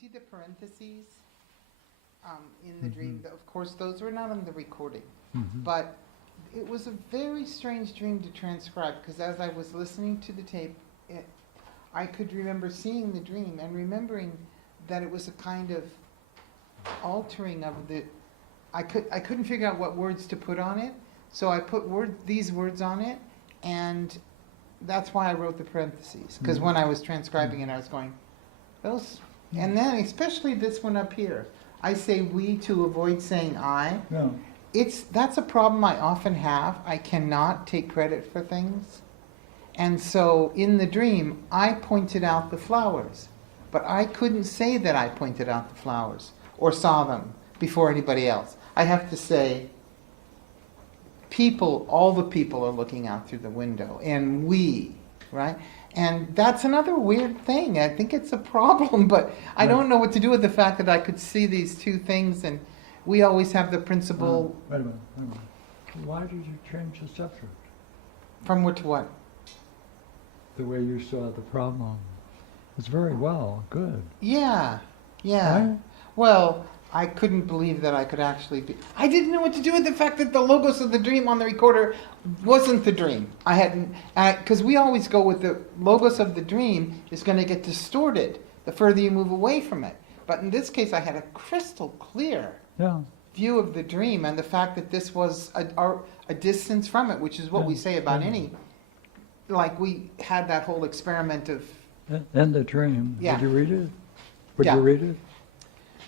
see the parentheses in the dream? Of course, those were not on the recording, but it was a very strange dream to transcribe, because as I was listening to the tape, I could remember seeing the dream and remembering that it was a kind of altering of the. I couldn't figure out what words to put on it, so I put these words on it, and that's why I wrote the parentheses. Because when I was transcribing it, I was going, those, and then especially this one up here. I say we to avoid saying I. Yeah. That's a problem I often have. I cannot take credit for things. And so in the dream, I pointed out the flowers, but I couldn't say that I pointed out the flowers or saw them before anybody else. I have to say, people, all the people are looking out through the window, and we, right? And that's another weird thing. I think it's a problem, but I don't know what to do with the fact that I could see these two things, and we always have the principle. Wait a minute. Why did you change the subject? From what to what? The way you saw the problem. It's very well, good. Yeah. Right? Well, I couldn't believe that I could actually be. I didn't know what to do with the fact that the logos of the dream on the recorder wasn't the dream. I hadn't, because we always go with the logos of the dream is going to get distorted the further you move away from it. But in this case, I had a crystal clear view of the dream, and the fact that this was a distance from it, which is what we say about any. Like we had that whole experiment of. In the dream. Yeah. Did you read it? Would you read it?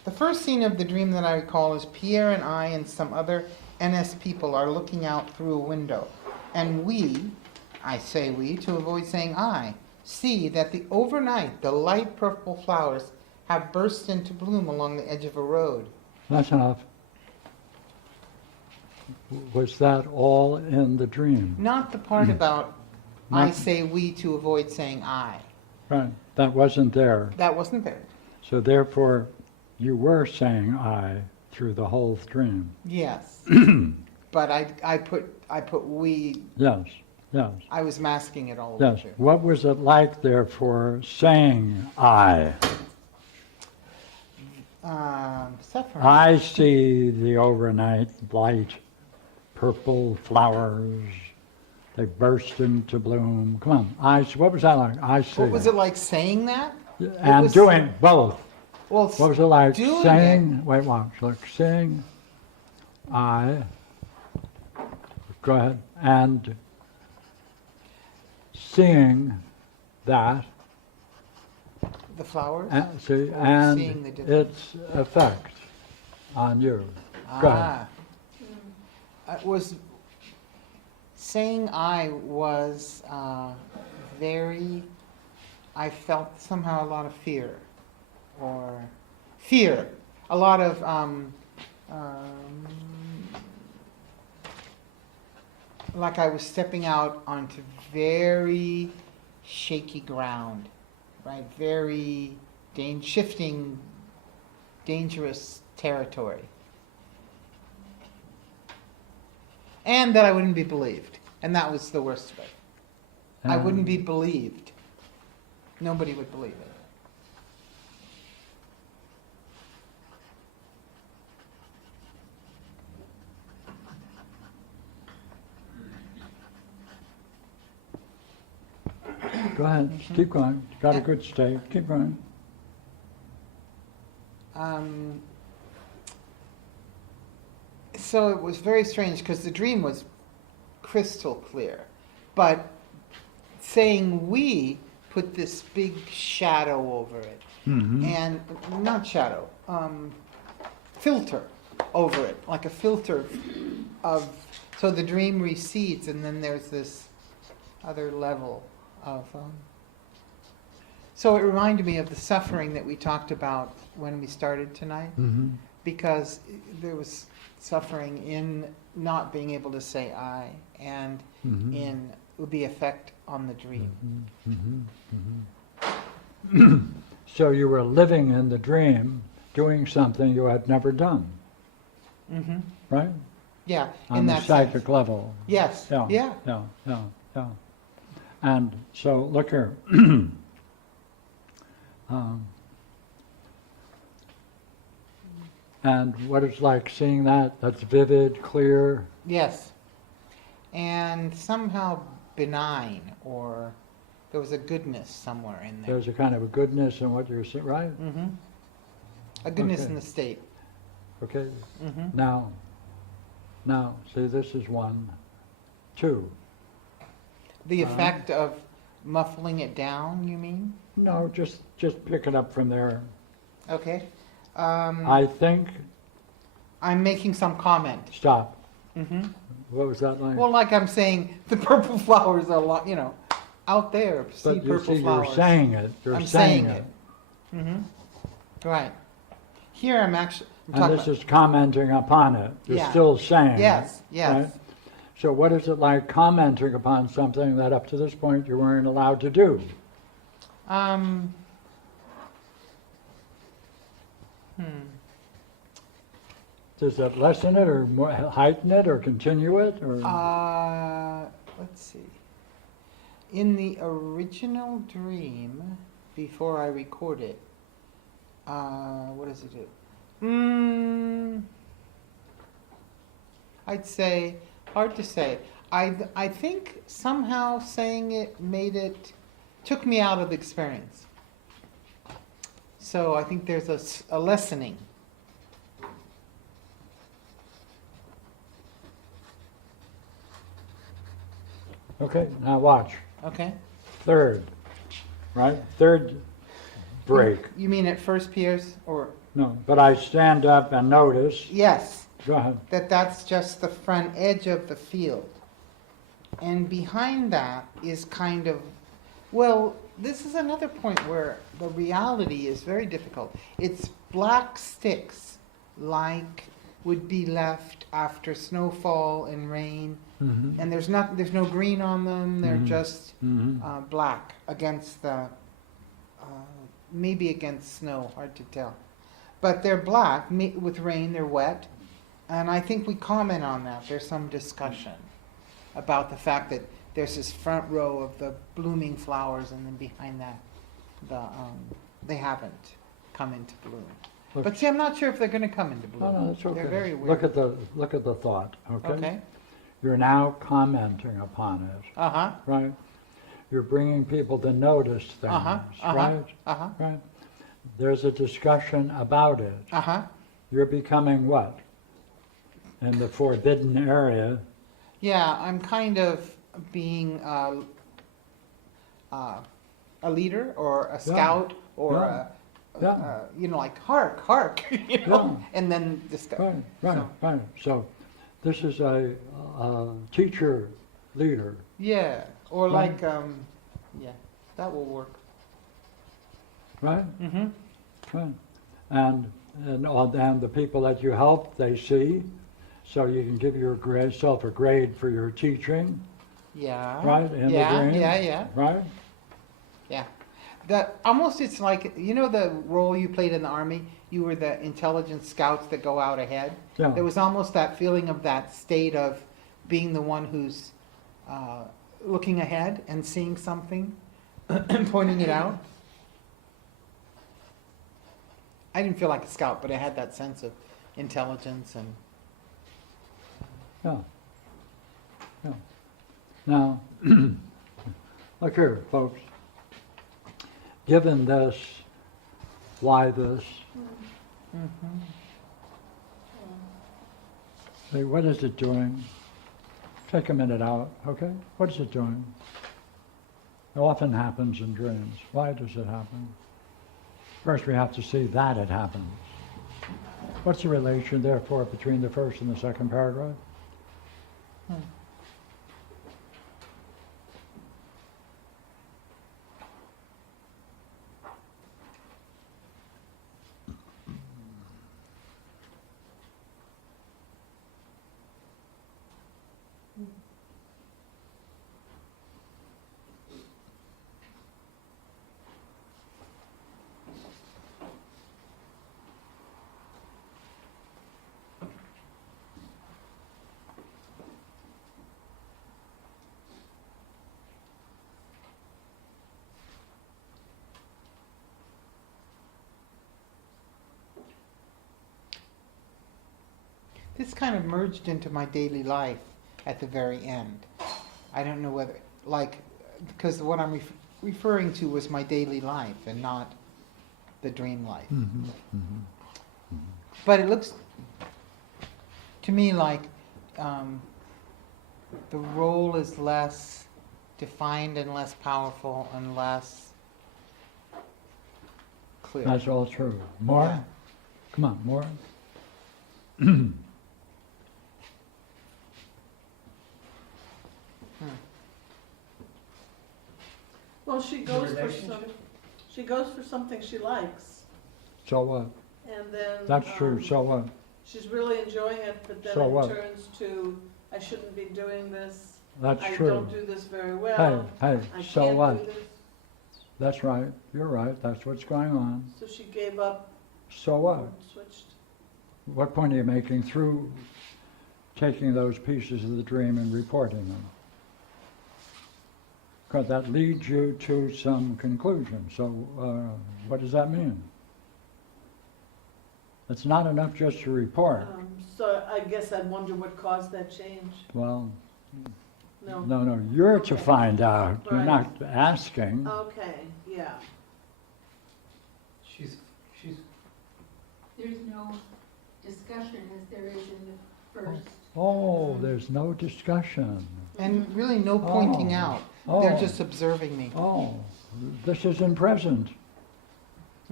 The first scene of the dream that I recall is Pierre and I and some other NS people are looking out through a window. And we, I say we to avoid saying I, see that overnight the light purple flowers have burst into bloom along the edge of a road. That's enough. Was that all in the dream? Not the part about I say we to avoid saying I. Right. That wasn't there. That wasn't there. So therefore, you were saying I through the whole dream. Yes. But I put we. Yes. I was masking it all over. Yes. What was it like, therefore, saying I? Suffering. I see the overnight light, purple flowers. They burst into bloom. Come on. What was that like? I see. What was it like saying that? And doing both. Well, What was it like saying? It. Wait, watch. Like saying, I. Go ahead. And seeing that. The flowers. And, see, and seeing the difference? its effect on you. Go ahead. It was saying I was very. I felt somehow a lot of fear. A lot of like I was stepping out onto very shaky ground, right? Very shifting, dangerous territory. And that I wouldn't be believed. And that was the worst of it. I wouldn't be believed. Nobody would believe it. Go ahead. Keep going. Got a good state. Keep going. So it was very strange because the dream was crystal clear, but saying we put this big shadow over it, and not shadow, filter over it, like a filter of. So the dream recedes, and then there's this other level of. So it reminded me of the suffering that we talked about when we started tonight, because there was suffering in not being able to say I, and in the effect on the dream. So you were living in the dream, doing something you had never done, right? Yeah, on in the that psychic sense. level. Yes. Yeah. And so look here. And what it's like seeing that, that's vivid, clear. Yes. And somehow benign, or there was a goodness somewhere in there. There's a kind of a goodness in what you're saying, right? Mm-hmm. A goodness Okay. in the state. Okay. Mm-hmm. Now, see, this is 1, 2. The effect of muffling it down, you mean? No, just pick it up from there. Okay. I think, I'm making some comment. stop. Mm-hmm. What was that like? Well, like I'm saying, the purple flowers are out there. See But you purple see, flowers. you're saying it. You're I'm saying saying it. Mm-hmm. Right. Here I'm actually. I'm And this talking is commenting upon it. You're Yeah. still saying Yes, it. yes. Right? So what is it like commenting upon something that up to this point you weren't allowed to do? Hmm. Does that lessen it or heighten it or continue it? Or Let's see. In the original dream, before I record it, what does it do? I'd say, hard to say. I think somehow saying it took me out of the experience. So I think there's a lessening. Okay, now watch. Okay. Third, right? Third break. You mean at first, Pierre's, or? No, but I stand up and notice. Yes. Go ahead. That's just the front edge of the field. And behind that is kind of, well, this is another point where the reality is very difficult. It's black sticks, like would be left after snowfall and rain, Mm-hmm. and there's no green on them. They're Mhm. just Mm-hmm. black against the, maybe against snow, hard to tell. But they're black, with rain, they're wet. And I think we comment on that. There's some discussion about the fact that there's this front row of the blooming flowers, and then behind that, they haven't come into bloom. Look- But see, I'm not sure if they're going to come into bloom. No, that's okay. They're very weird. Look at the thought. Okay. Okay. You're now commenting upon it, Uh-huh. right? You're bringing people to notice things, Uh-huh. Uh-huh. right? Uh-huh. Right. There's a discussion about it. Uh-huh. You're becoming what? In the forbidden area. Yeah, I'm kind of being a leader or a scout or like hark, hark, Yeah. and then discuss. Right. So this is a teacher leader. Yeah, or Right. like yeah, that will work. Right? Mm-hmm. Right. And the people that you help, they see, so you can give yourself a grade for your teaching, Yeah. right? In Yeah. the dream, Yeah. right? Yeah. That almost, it's like, the role you played in the army. You were the intelligence scouts that go out ahead. Yeah. There was almost that feeling of that state of being the one who's looking ahead and seeing something and pointing it out. I didn't feel like a scout, but I had that sense of intelligence and. Yeah. Yeah. Now, look here, folks. Given this, why this? Mm-hmm. Hey, what is it doing? Take a minute out, okay? What is it doing? It often happens in dreams. Why does it happen? First, we have to see that it happens. What's the relation, therefore, between the first and the second paragraph? this kind of merged into my daily life at the very end. I don't know whether, like, because what I'm referring to was my daily life and not the dream life. But it looks to me like the role is less defined and less powerful and less clear. That's all true. More? Yeah. Come on, more? Well, she goes for something she likes, So what? and then. That's true, so what? She's really enjoying it, but then So it what? turns to, I shouldn't be doing this. That's I true. don't do this very Hey, well. hey, I so can't what? do this. That's right, you're right, that's what's going on. So she gave up So what? and switched. What point are you making through taking those pieces of the dream and reporting them? Because that leads you to some conclusion. So what does that mean? It's not enough just to report. So I guess I'd wonder what caused that change. Well, No? no, you're to Okay. find out. You're Right. not asking. Okay, yeah. She's, There's no discussion as there is in the first. Oh, there's no discussion. And really no pointing Oh. out. Oh. They're just observing me. Oh, this is in present.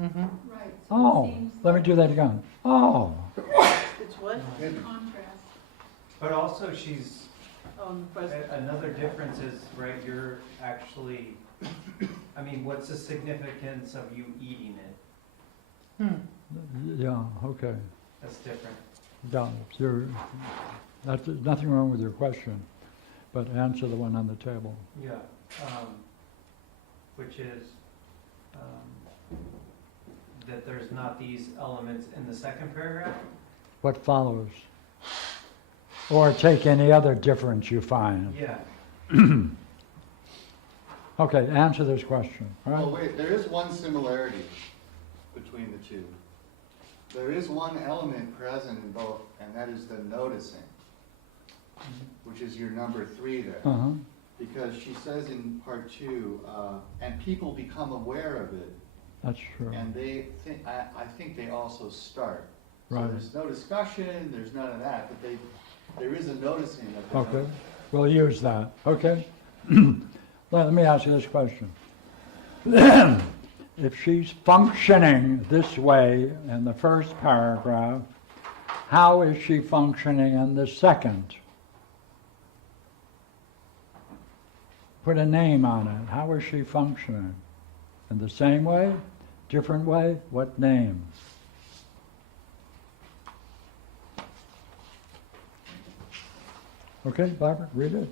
Mm-hmm. Right. So Oh, it seems let me do that again. Oh, It's what? contrast. but also she's, On the present. another difference is, right, you're actually, I mean, what's the significance of you eating it? yeah, okay. That's different. Yeah, that's nothing wrong with your question, but answer the one on the table. Yeah, which is, that there's not these elements in the second paragraph? What follows? Or take any other difference you find. Yeah. Okay, answer this question, all right? Oh, wait, there is one similarity between the two. There is one element present in both, and that is the noticing, which is your number 3 there. Uh-huh, Because she says in part 2, and people become aware of it, that's true. and they think, I think they also start. So Right. there's no discussion, there's none of that, but there is a noticing of the Okay, we'll use that, okay? Let me ask you this question. If she's functioning this way in the first paragraph, how is she functioning in the second? Put a name on it. How is she functioning? In the same way? Different way? What name? Okay, Barbara, read it.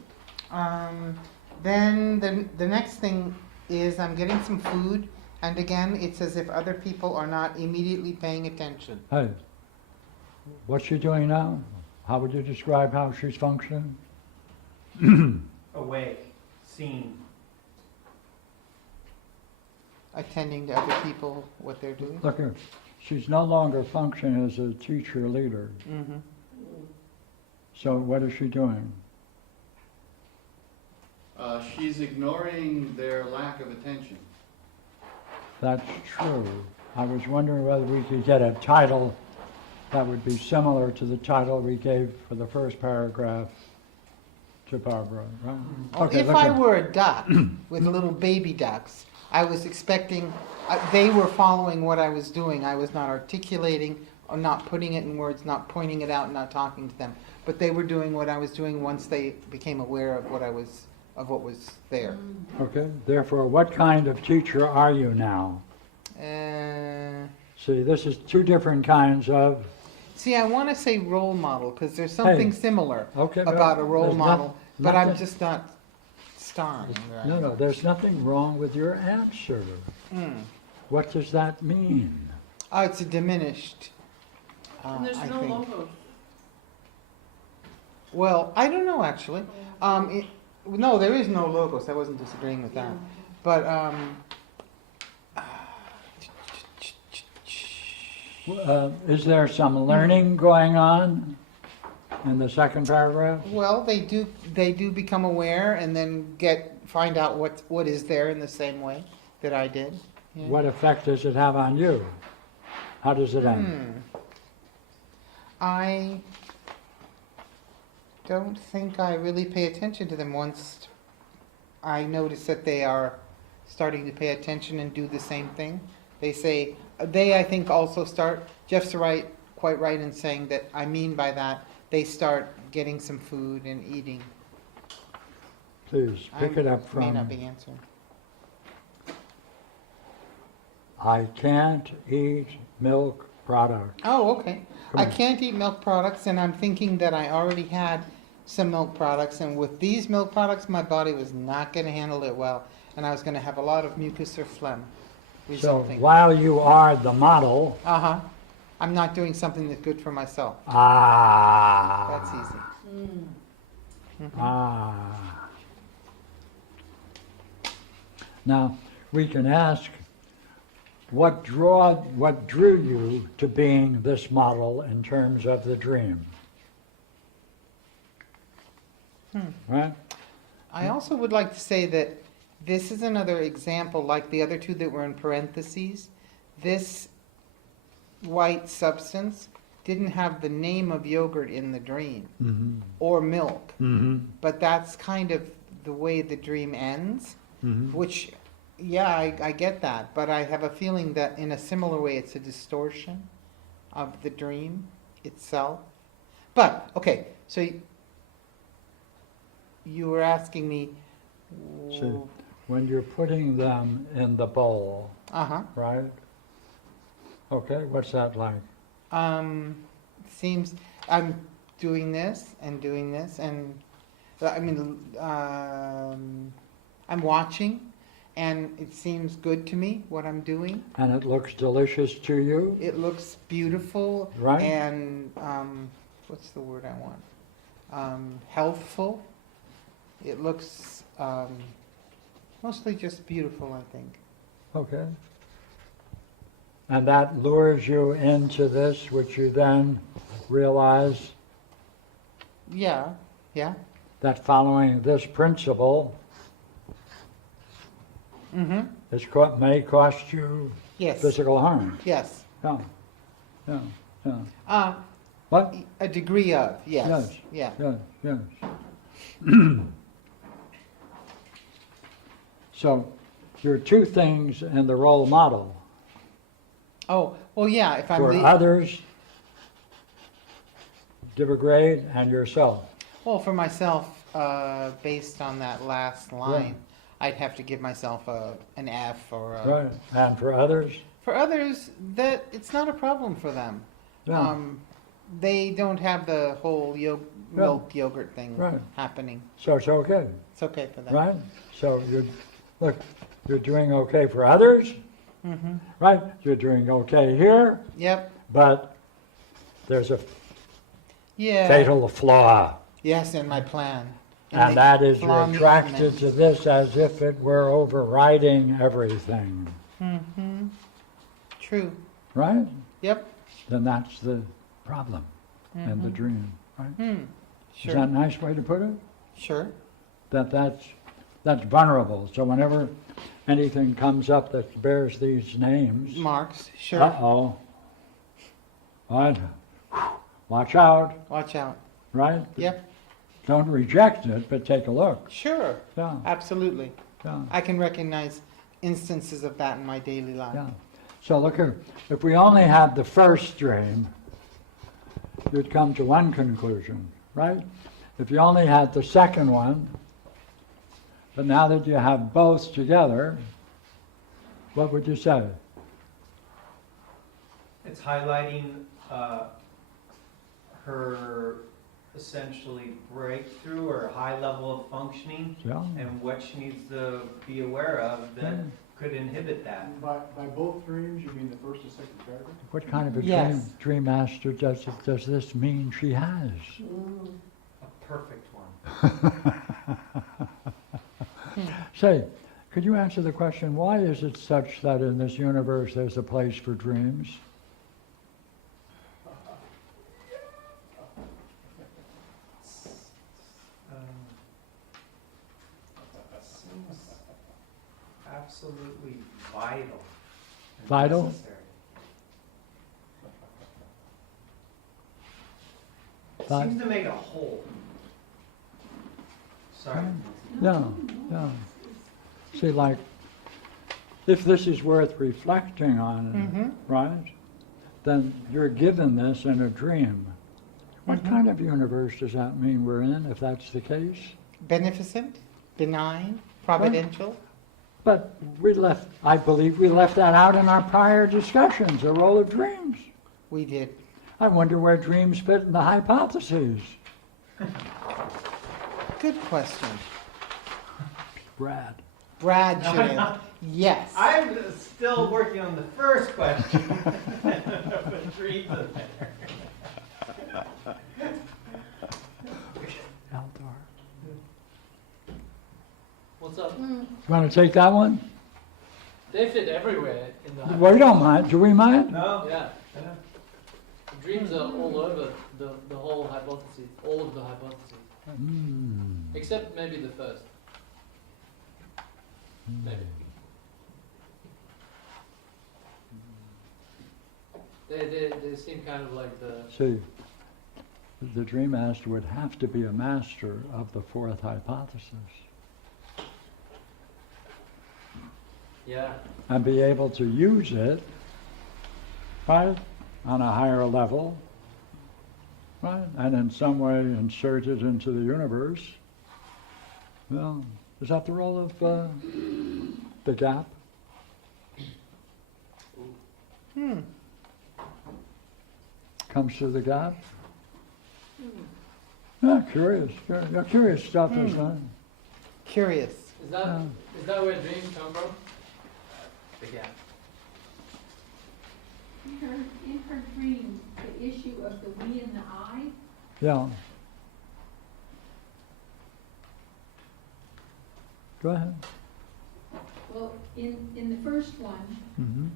Then the next thing is I'm getting some food, and again, it's as if other people are not immediately paying attention. Hey, what's she doing now? How would you describe how she's functioning? Awake, seen. Attending to other people, what they're doing. Look here, she's no longer functioning as a teacher leader. Mm-hmm. So what is she doing? She's ignoring their lack of attention. That's true. I was wondering whether we could get a title that would be similar to the title we gave for the first paragraph to Barbara, right? Okay, If look I here. were a duck with little baby ducks, I was expecting, they were following what I was doing. I was not articulating, or not putting it in words, not pointing it out, not talking to them. But they were doing what I was doing once they became aware of what was there. Okay, therefore, what kind of teacher are you now? See, this is two different kinds of, See, I want to say role model, because there's something similar okay, but about a role there's model, but I'm nothing- just not starring. right? no, there's nothing wrong with your answer. Mm. What does that mean? Oh, it's a diminished, And there's I no think. logos. Well, I don't know, actually. No, there is no logos. I wasn't disagreeing with that. But, Is there some learning going on? in the second paragraph? Well, they do become aware and then find out what is there in the same way that I did. Yeah. What effect does it have on you? How does it end? I don't think I really pay attention to them once I notice that they are starting to pay attention and do the same thing. They I think also start, Jeff's quite right in saying that I mean by that, they start getting some food and eating. Please, pick it up May not from, be answering. I can't eat milk products. Oh, okay. Come I on. can't eat milk products, and I'm thinking that I already had some milk products, and with these milk products, my body was not going to handle it well, and I was going to have a lot of mucus or phlegm So resulting. while you are the model, I'm not doing something that's good for myself. ah, That's easy. Mhm. ah. Now, we can ask, what drew you to being this model in terms of the dream? Right? I also would like to say that this is another example, like the other two that were in parentheses. This white substance didn't have the name of yogurt in the dream, Mm-hmm. or milk, Mm-hmm. but that's kind of the way the dream ends, Mm-hmm. which, yeah, I get that, but I have a feeling that in a similar way it's a distortion of the dream itself. But, okay, so you were asking me... So- When you're putting them in the bowl, Uh-huh. right? Okay, what's that like? Seems I'm doing this, and I mean, I'm watching, and it seems good to me what I'm doing. And it looks delicious to you, It looks beautiful, right? and what's the word I want? Healthful. It looks mostly just beautiful, I think. Okay. And that lures you into this, which you then realize Yeah, yeah. that following this principle Mm-hmm. may cost you Yes. physical harm. Yes. Yeah, yeah, yeah. What? A degree of, yes. Yes. Yeah. Yes, yes. So, you're two things in the role model. Oh, well, yeah, if I'm... For others, give a grade, and yourself. Well, for myself, based on that last line, I'd have to give myself an F or a... Right, and for others? For others, that it's not a problem for them. Yeah. They don't have the whole milk yogurt thing Right. happening. So it's okay, It's okay for them. right? So you're doing okay for others, Mm-hmm. right? You're doing okay here, Yep. but there's a Yeah. fatal flaw. Yes, in my plan. And that is flaw you're attracted measurement. to this as if it were overriding everything, Mm-hmm. True. right? Yep. Then that's the problem in the Mhm. dream, right? Hmm. Is that a nice way to put it? Sure. That's vulnerable. So whenever anything comes up that bears these names, Marks. Sure. uh-oh, what? Watch out, Watch out. right? Yep. Don't reject it, but take a look. Sure. Yeah, Absolutely. yeah, I can recognize instances of that in my daily life. yeah. So look here, if we only had the first dream, you'd come to one conclusion, right? If you only had the second one, but now that you have both together, what would you say? It's highlighting her essentially breakthrough or high level of functioning Yeah. and what she needs to be aware of that could inhibit that. By both dreams, you mean the first and second paragraph? What kind of a Yes. dream master does this mean she has? A perfect one. Say, could you answer the question, why is it such that in this universe there's a place for dreams? vital. and Vital? necessary. It Vi- seems to make a whole. Sorry. Yeah, yeah. See, like, if this is worth reflecting on, Mm-hmm. right, then you're given this in a dream. What kind of universe does that mean we're in, if that's the case? Beneficent, benign, providential. But I believe we left that out in our prior discussions, the role of dreams. We did. I wonder where dreams fit in the hypotheses. Good question. Brad. Brad should answer. Yes. I'm still working on the first question. But dreams are there. Eldar. What's up? You want to take that one? They fit everywhere in the We don't mind. Do we mind? No? Yeah. Dreams are all over the whole hypothesis, all of the hypotheses. Except maybe the first. Maybe. They seem kind of like the... See, the dream master would have to be a master of the fourth hypothesis Yeah. and be able to use it, right, on a higher level, right, and in some way insert it into the universe. Well, is that the role of the gap? Comes through the gap? Yeah, curious. Yeah, curious stuff, isn't it? Curious. Is that where dreams come from? The gap. In her dream, the issue of the we and the I, Yeah. Go ahead. well, in the first one, Mm-hmm.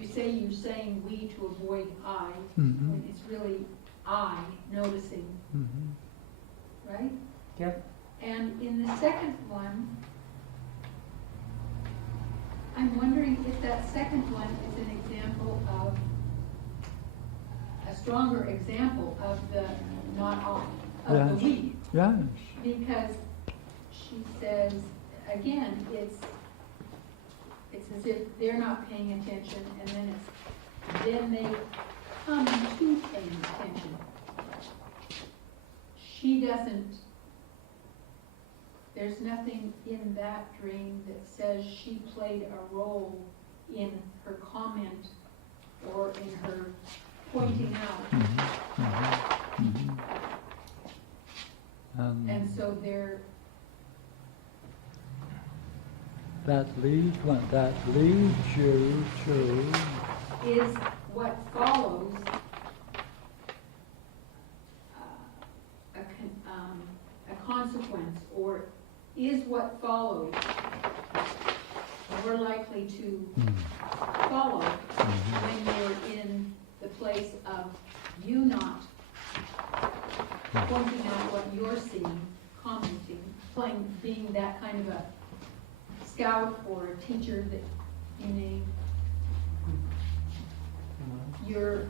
you say you're saying we to avoid I, Mm-hmm. when it's really I noticing, Mm-hmm. right? Yep. And in the second one, I'm wondering if that second one is an example of, a stronger example of the not I, of Yes. the we. Yes. Because she says, again, it's as if they're not paying attention, and then they come to paying attention. She doesn't, there's nothing in that dream that says she played a role in her comment or in her pointing out. And so there, that leads you to is what follows a consequence, or is what follows more likely to follow when you're in the place of you not pointing out what you're seeing, commenting, being that kind of a scout or a teacher that you name. You're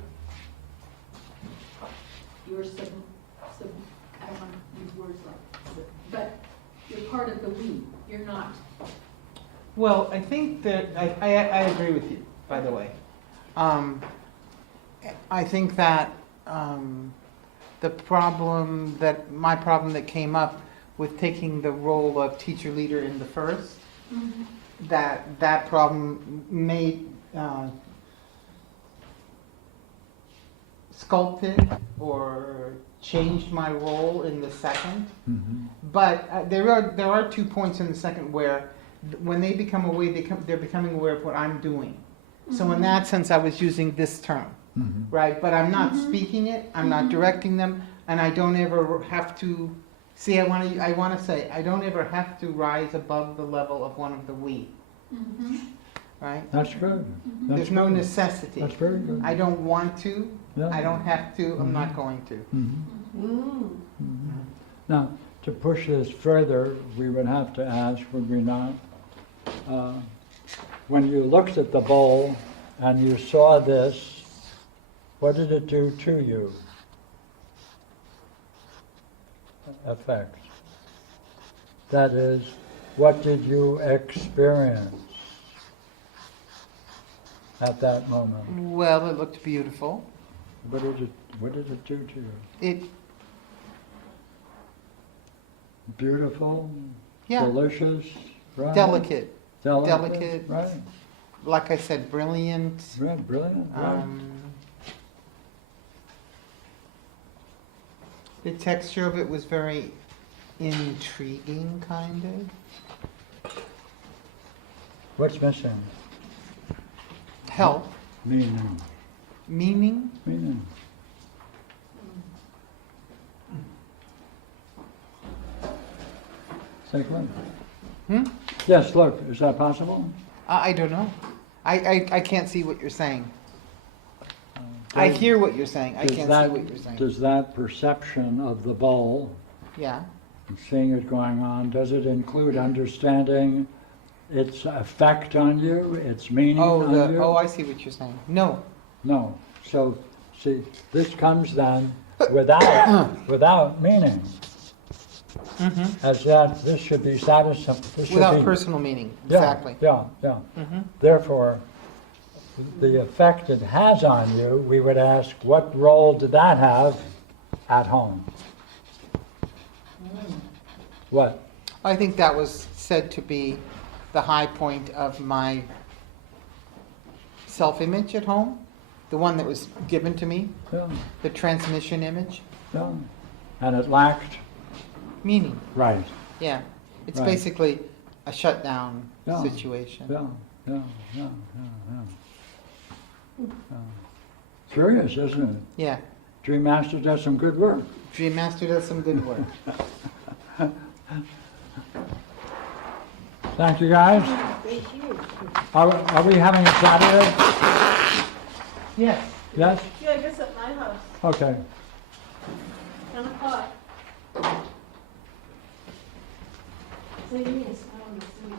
I don't want to use words like, but you're part of the we. You're not. Well, I think that, I agree with you, by the way. I think that my problem that came up with taking the role of teacher leader in the first, that problem may sculpted or changed my role in the second. But there are 2 points in the second where when they become aware, they're becoming aware of what I'm doing. So in that sense, I was using this term, right? But I'm not speaking it, I'm not directing them, and I don't ever have to, see, I want to say, I don't ever have to rise above the level of one of the we, right? That's good. That's There's no good. necessity. That's very good. I don't want to, Yeah. I don't have to, I'm not going to. Now, to push this further, we would have to ask, would we not? When you looked at the bowl and you saw this, what did it do to you? Effect. That is, what did you experience at that moment? Well, it looked beautiful. What did it do to you? It, Beautiful, yeah, delicious, right? delicate. Delicate, delicate. right? Like I said, brilliant. Right, brilliant, right? The texture of it was very intriguing, kind of. What's missing? Health, Meaning. meaning. Meaning. Take one. Hmm? Yes, look, is that possible? I don't know. I can't see what you're saying. I Does- hear what you're saying. I does can't that- see what you're saying. Does that perception of the bowl, Yeah. and seeing it going on, does it include understanding its effect on you, its meaning on you? Oh, I see what you're saying. No. No. So, see, this comes then without meaning. Mm-hmm. As that, this should be satisfied. Without personal meaning. Yeah, Exactly. Yeah, yeah. Mm-hmm. Therefore, the effect it has on you, we would ask, what role did that have at home? What? I think that was said to be the high point of my self-image at home, the one that was given to me, Yeah, the transmission image. yeah. And it lacked? Meaning, Right. yeah. It's Right. basically a shutdown Yeah. situation. Yeah, yeah, yeah, yeah, yeah. Curious, isn't it? Yeah. Dream Master does some good work. Dream Master does some good work. Thank you, guys. Are we having a Saturday? Yes. Yes? Yeah, I guess at my house, Okay. 10 o'clock. So yes, I want to see